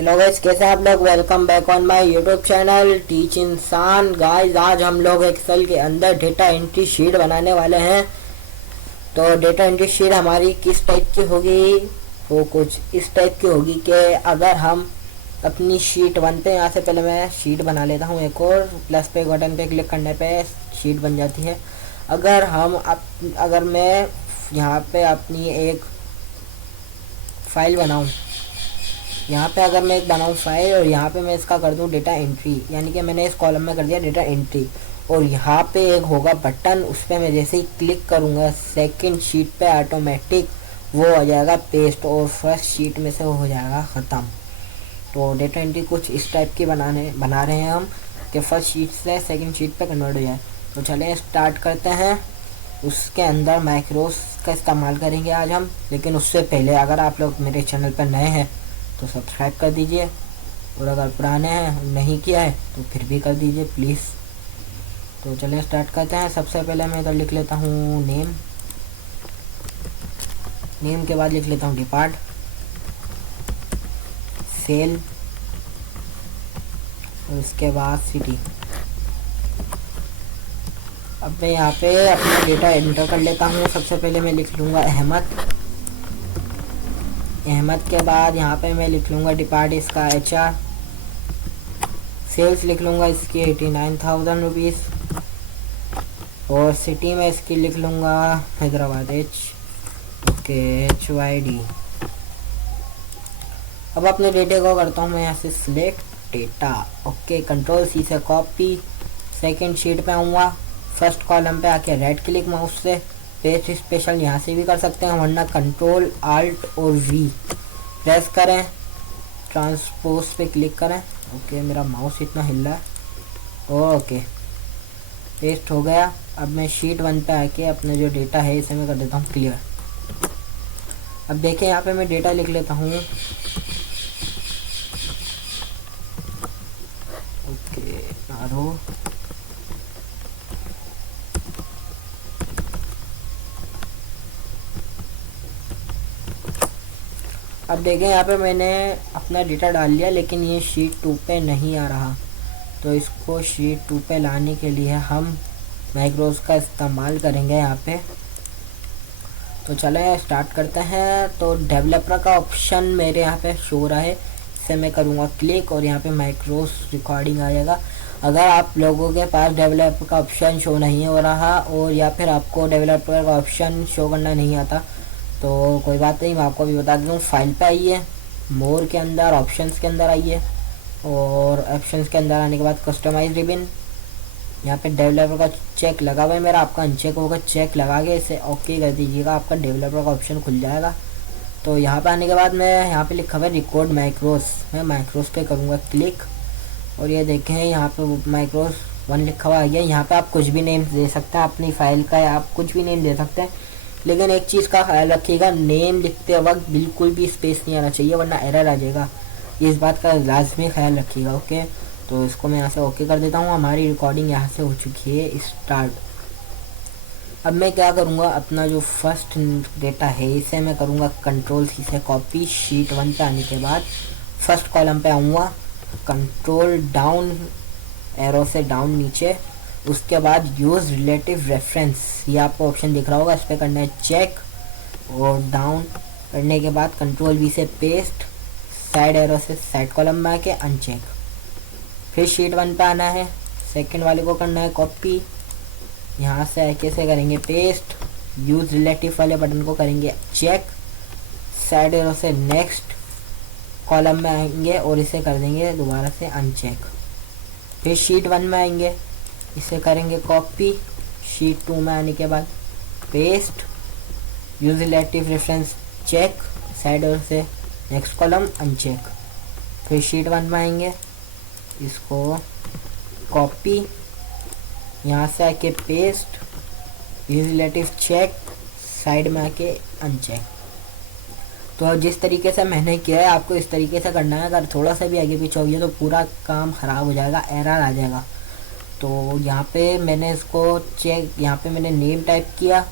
Hello guys, कैसे हैं आप लोग। Welcome back on my YouTube channel teach इंसान। गाइस आज हम लोग एक्सेल के अंदर डेटा एंट्री शीट बनाने वाले हैं। तो डेटा एंट्री शीट हमारी किस टाइप की होगी, वो कुछ इस टाइप की होगी कि अगर हम अपनी शीट बनते हैं, यहाँ से पहले मैं शीट बना लेता हूँ एक और, प्लस पे बटन पे क्लिक करने पे शीट बन जाती है। अगर मैं यहाँ पे अपनी एक फाइल बनाऊँ, यहाँ पे अगर मैं एक बनाऊँ फाइल और यहाँ पे मैं इसका कर दूँ डेटा एंट्री, यानी कि मैंने इस कॉलम में कर दिया डेटा एंट्री, और यहाँ पे एक होगा बटन, उस पर मैं जैसे ही क्लिक करूँगा सेकंड शीट पे ऑटोमेटिक वो हो जाएगा पेस्ट और फर्स्ट शीट में से वो हो जाएगा ख़त्म। तो डेटा एंट्री कुछ इस टाइप की बना रहे हैं हम कि फर्स्ट शीट से सेकंड शीट पे कन्वर्ट हो जाए। तो चलें स्टार्ट करते हैं। उसके अंदर मैक्रोस का इस्तेमाल करेंगे आज हम, लेकिन उससे पहले अगर आप लोग मेरे चैनल पर नए हैं तो सब्सक्राइब कर दीजिए, और अगर पुराने हैं नहीं किया है तो फिर भी कर दीजिए प्लीज़। तो चलिए स्टार्ट करते हैं। सबसे पहले मैं इधर लिख लेता हूँ नेम के बाद लिख लेता हूँ डिपार्ट, सेल, और उसके बाद सिटी। अब मैं यहाँ पे अपना डेटा एंटर कर लेता हूँ। सबसे पहले मैं लिख लूँगा अहमद के बाद यहाँ पे मैं लिख लूँगा डिपार्ट इसका HR, सेल्स लिख लूँगा इसकी 89,000 रुपीज़, और सिटी में इसकी लिख लूँगा हैदराबाद HYD। अब अपने डेटे को करता हूँ मैं यहाँ से select data, okay, control C से कॉपी, सेकंड शीट पे आऊँगा, फर्स्ट कॉलम पे आके राइट क्लिक माउस से पेस्ट स्पेशल यहाँ से भी कर सकते हैं, वरना कंट्रोल Alt और V प्रेस करें, ट्रांसपोज पे क्लिक करें। ओके, मेरा माउस इतना हिल रहा है। ओके, पेस्ट हो गया। अब मैं शीट 1 पे आके अपने जो डेटा है इसे मैं कर देता हूँ क्लियर। अब देखिए यहाँ पे मैं डेटा लिख लेता हूँ, ओके, आरो अब देखें यहाँ पे मैंने अपना डेटा डाल लिया, लेकिन ये शीट 2 पे नहीं आ रहा। तो इसको शीट 2 पे लाने के लिए हम मैक्रोस का इस्तेमाल करेंगे यहाँ पे। तो चले स्टार्ट करते हैं। तो डेवलपर का ऑप्शन मेरे यहाँ पे शो रहा है, इससे मैं करूँगा क्लिक और यहाँ पे मैक्रोस रिकॉर्डिंग आ जाएगा। अगर आप लोगों के पास डेवलपर का ऑप्शन शो नहीं हो रहा, और या फिर आपको डेवलपर का ऑप्शन शो करना नहीं आता, तो कोई बात नहीं, मैं आपको भी बता देता हूँ। फाइल पे आइए, मोर के अंदर ऑप्शंस के अंदर आइए, और ऑप्शंस के अंदर आने के बाद कस्टमाइज रिबन, यहाँ पे डेवलपर का चेक लगा हुआ है मेरा, आपका अनचेक होगा, चेक लगा के इसे ओके कर दीजिएगा, आपका डेवलपर का ऑप्शन खुल जाएगा। तो यहाँ पे आने के बाद मैं यहाँ पे लिखा हुआ है रिकॉर्ड मैक्रोस, मैं मैक्रोस पे करूँगा क्लिक, और ये देखें यहाँ पे मैक्रोस 1 लिखा हुआ आ गया। यहाँ पे आप कुछ भी नेम दे सकते हैं अपनी फाइल का, या आप कुछ भी नेम दे सकते हैं, लेकिन एक चीज़ का ख्याल रखिएगा, नेम लिखते वक्त बिल्कुल भी स्पेस नहीं आना चाहिए, वरना एरर आ जाएगा। इस बात का लाजमी ख्याल रखिएगा, ओके। तो इसको मैं यहाँ से ओके कर देता हूँ। हमारी रिकॉर्डिंग यहाँ से हो चुकी है स्टार्ट। अब मैं क्या करूँगा, अपना जो फर्स्ट डेटा है इसे मैं करूँगा कंट्रोल C से कॉपी, शीट 1 पे आने के बाद फर्स्ट कॉलम पे आऊँगा, कंट्रोल डाउन, एरो से डाउन नीचे, उसके बाद यूज़ रिलेटिव रेफरेंस, ये आपको ऑप्शन दिख रहा होगा, इस पर करना है चेक, और डाउन करने के बाद कंट्रोल V से पेस्ट, साइड एरो से साइड कॉलम में आके अनचेक, फिर शीट 1 पे आना है, सेकंड वाले को करना है कॉपी, यहाँ से आके से करेंगे पेस्ट, यूज़ रिलेटिव वाले बटन को करेंगे चेक, साइड एरो से नेक्स्ट कॉलम में आएंगे और इसे कर देंगे दोबारा से अनचेक, फिर शीट 1 में आएंगे, इसे करेंगे कॉपी, शीट 2 में आने के बाद paste, use relative reference check, side और से नेक्स्ट कॉलम अनचेक, फिर शीट 1 में आएंगे, इसको कॉपी, यहाँ से आके paste, use relative check, side में आके अनचेक। तो जिस तरीके से मैंने किया है आपको इस तरीके से करना है। अगर थोड़ा सा भी आगे पीछे हो गया तो पूरा काम ख़राब हो जाएगा, एरर आ जाएगा। तो यहाँ पे मैंने इसको चेक, यहाँ पे मैंने नेम टाइप किया,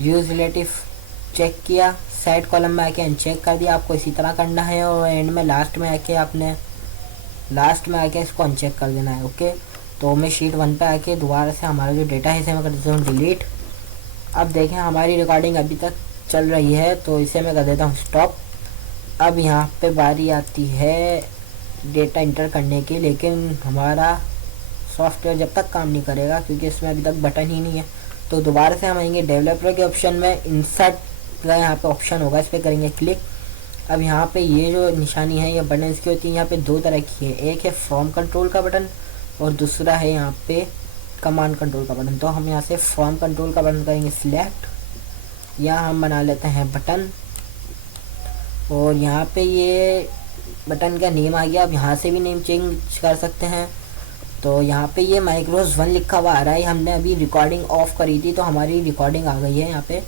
यूज़ रिलेटिव चेक किया, साइड कॉलम में आके अनचेक कर दिया, आपको इसी तरह करना है और एंड में लास्ट में आके इसको अनचेक कर देना है। ओके, तो मैं शीट 1 पे आके दोबारा से हमारा जो डेटा है इसे मैं कर देता हूँ डिलीट। अब देखें हमारी रिकॉर्डिंग अभी तक चल रही है, तो इसे मैं कर देता हूँ स्टॉप। अब यहाँ पे बारी आती है डेटा इंटर करने की, लेकिन हमारा सॉफ्टवेयर जब तक काम नहीं करेगा क्योंकि इसमें अभी तक बटन ही नहीं है, तो दोबारा से हम आएंगे डेवलपर के ऑप्शन में, इंसर्ट का यहाँ पे ऑप्शन होगा, इस पर करेंगे क्लिक। अब यहाँ पे ये जो निशानी है ये बटन की होती है, यहाँ पे 2 तरह की है, एक है फ्रॉम कंट्रोल का बटन और दूसरा है यहाँ पे कमांड कंट्रोल का बटन। तो हम यहाँ से फ्रॉम कंट्रोल का बटन करेंगे सिलेक्ट, यहाँ हम बना लेते हैं बटन और यहाँ पे ये बटन का नेम आ गया। अब यहाँ से भी नेम चेंज कर सकते हैं। तो यहाँ पे ये माइक्रोस 1 लिखा हुआ आ रहा है, हमने अभी रिकॉर्डिंग ऑफ करी थी तो हमारी रिकॉर्डिंग आ गई है यहाँ पे।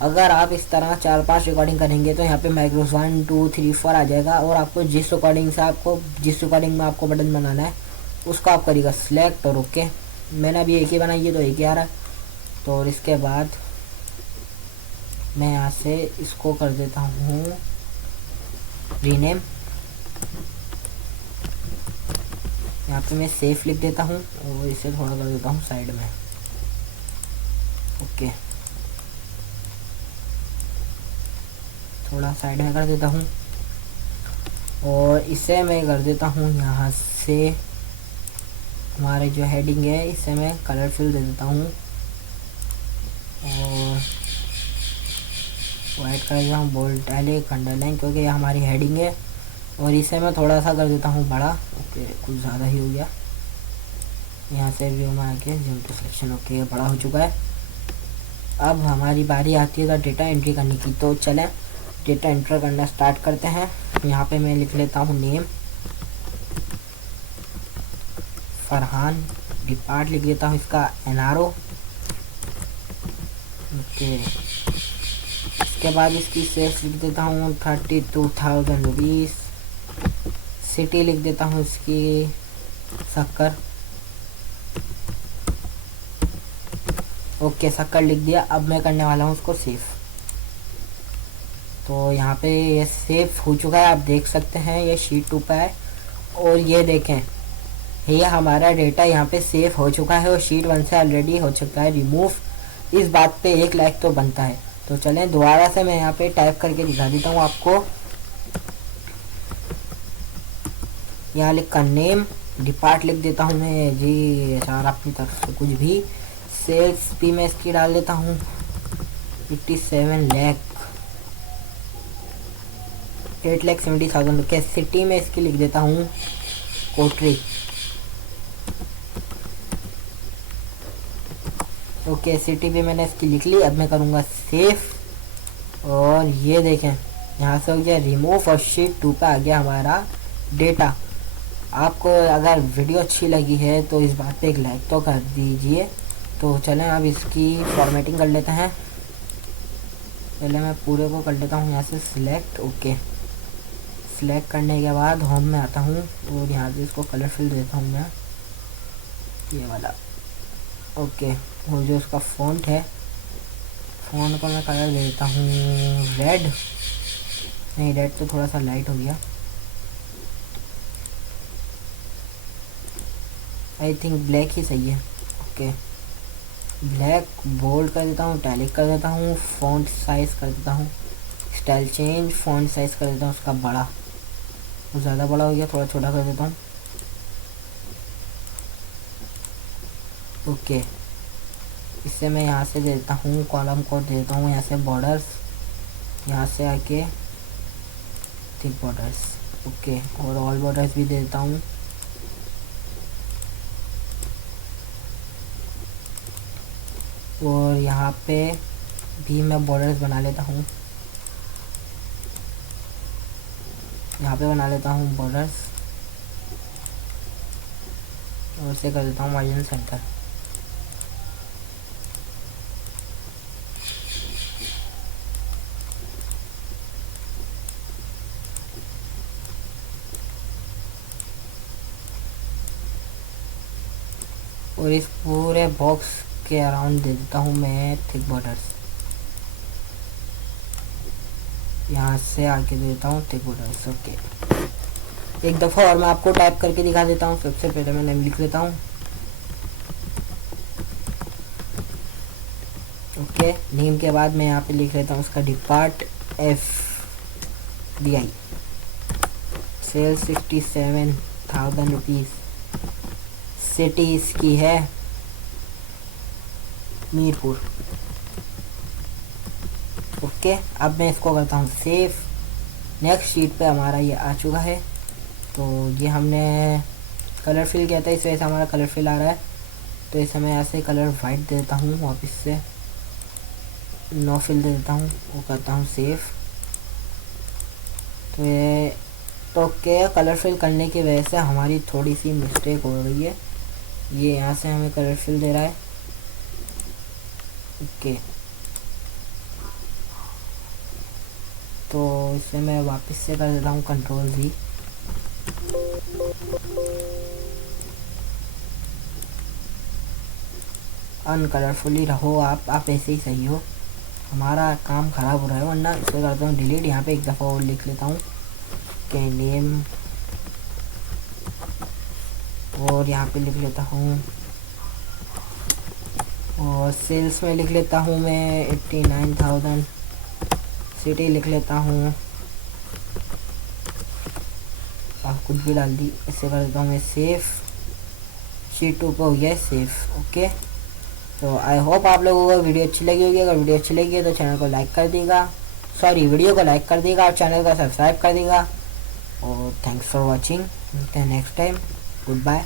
अगर आप इस तरह 4-5 रिकॉर्डिंग करेंगे तो यहाँ पे माइक्रोस 1 2 3 4 आ जाएगा और आपको जिस रिकॉर्डिंग में आपको बटन बनाना है उसको आप करिएगा सिलेक्ट और ओके। मैंने अभी एक ही बनाई है तो एक ही आ रहा है। तो और इसके बाद मैं यहाँ से इसको कर देता हूँ रीनेम, यहाँ पे मैं सेफ लिख देता हूँ और इसे थोड़ा कर देता हूँ साइड में। ओके, थोड़ा साइड में कर देता हूँ और इसे मैं कर देता हूँ यहाँ से हमारे जो हेडिंग है इसे मैं कलर फिल दे देता हूँ और वाइट कर देता हूँ, बोल्ड इटैलिक अंडरलाइन, क्योंकि ये हमारी हेडिंग है। और इसे मैं थोड़ा सा कर देता हूँ बड़ा। ओके, कुछ ज़्यादा ही हो गया। यहाँ से व्यू में आके जूम टू सिलेक्शन। ओके, बड़ा हो चुका है। अब हमारी बारी आती है डेटा एंट्री करने की, तो चलें डेटा एंटर करना स्टार्ट करते हैं। यहाँ पे मैं लिख लेता हूँ नेम फरहान, डिपार्ट लिख देता हूँ इसका NRO। ओके, इसके बाद इसकी सेल्स लिख देता हूँ 32,000 रुपीज़। सिटी लिख देता हूँ इसकी सक्कर। ओके, सक्कर लिख दिया। अब मैं करने वाला हूँ उसको सेव। तो यहाँ पे ये सेव हो चुका है, आप देख सकते हैं ये शीट 2 पे है और ये देखें ये हमारा डेटा यहाँ पे सेव हो चुका है और शीट 1 से ऑलरेडी हो चुका है रिमूव। इस बात पे 1 लाइक तो बनता है। तो चलें दोबारा से मैं यहाँ पे टाइप करके दिखा देता हूँ आपको। यहाँ लिख कर नेम, डिपार्ट लिख देता हूँ मैं जी HR अपनी तरफ से कुछ भी। सेल्स भी मैं इसकी डाल देता हूँ 57 लाख 8,70,000। ओके, सिटी में इसकी लिख देता हूँ कोटरी। ओके, सिटी भी मैंने इसकी लिख ली। अब मैं करूँगा सेव और ये देखें यहाँ से हो गया रिमूव और शीट 2 पे आ गया हमारा डेटा। आपको अगर वीडियो अच्छी लगी है तो इस बात पे 1 लाइक तो कर दीजिए। तो चलें अब इसकी फॉर्मेटिंग कर लेते हैं। पहले मैं पूरे को कर लेता हूँ यहाँ से सिलेक्ट। ओके, सिलेक्ट करने के बाद होम में आता हूँ और यहाँ से इसको कलर फिल देता हूँ मैं ये वाला। ओके, वो जो उसका फ़ॉन्ट है फ़ॉन्ट को मैं कलर दे देता हूँ रेड। नहीं, रेड तो थोड़ा सा लाइट हो गया। आई थिंक ब्लैक ही सही है। ओके, ब्लैक बोल्ड कर देता हूँ, इटैलिक कर देता हूँ, फ़ॉन्ट साइज़ कर देता हूँ स्टाइल चेंज, फ़ॉन्ट साइज़ कर देता हूँ उसका बड़ा, वो ज़्यादा बड़ा हो गया, थोड़ा छोटा कर देता हूँ। ओके, इससे मैं यहाँ से दे देता हूँ कॉलम कोड दे देता हूँ यहाँ से बॉर्डर्स, यहाँ से आके थिक बॉर्डर्स। ओके, और ऑल बॉर्डर्स भी दे देता हूँ। और यहाँ पे भी मैं बॉर्डर्स बना लेता हूँ, यहाँ पे बना लेता हूँ बॉर्डर्स और इसे कर देता हूँ मार्जिन सेंटर। और इस पूरे बॉक्स के अराउंड दे देता हूँ मैं थिक बॉर्डर्स। यहाँ से आके देता हूँ टिगोडस। ओके, एक दफ़ा और मैं आपको टाइप करके दिखा देता हूँ। सबसे पहले मैं नेम लिख लेता हूँ। ओके, नेम के बाद मैं यहाँ पे लिख लेता हूँ उसका depart FBI। Sale 67,000 rupees. City इसकी है मीरपुर। ओके, अब मैं इसको करता हूँ सेव। नेक्स्ट शीट पे हमारा ये आ चुका है। तो ये हमने कलर फिल किया था, इस वजह से हमारा कलर फिल आ रहा है। तो इसे मैं ऐसे कलर वाइट दे देता हूँ, वापस से नो फिल दे देता हूँ, वो करता हूँ सेव। तो ये ओके, कलर फिल करने की वजह से हमारी थोड़ी सी मिस्टेक हो रही है। ये यहाँ से हमें कलर फिल दे रहा है। ओके, तो इसे मैं वापस से कर देता हूँ Ctrl+V। अनकलरफुली रहो आप ऐसे ही सही हो। हमारा काम ख़राब हो रहा है, वरना इसे करता हूँ डिलीट। यहाँ पे एक दफ़ा और लिख लेता हूँ के नेम, और यहाँ पे लिख लेता हूँ, और सेल्स में लिख लेता हूँ मैं 89,000। सिटी लिख लेता हूँ, कुछ भी डाल दी। इसे कर देता हूँ मैं सेव। शीट 2 पे हो गया है सेव। ओके, तो आई होप आप लोगों को वीडियो अच्छी लगी होगी। अगर वीडियो अच्छी लगी है तो चैनल को लाइक कर देगा, सॉरी वीडियो को लाइक कर देगा और चैनल को सब्सक्राइब कर देगा। और थैंक्स फॉर वॉचिंग, मिलते हैं नेक्स्ट टाइम। Good bye.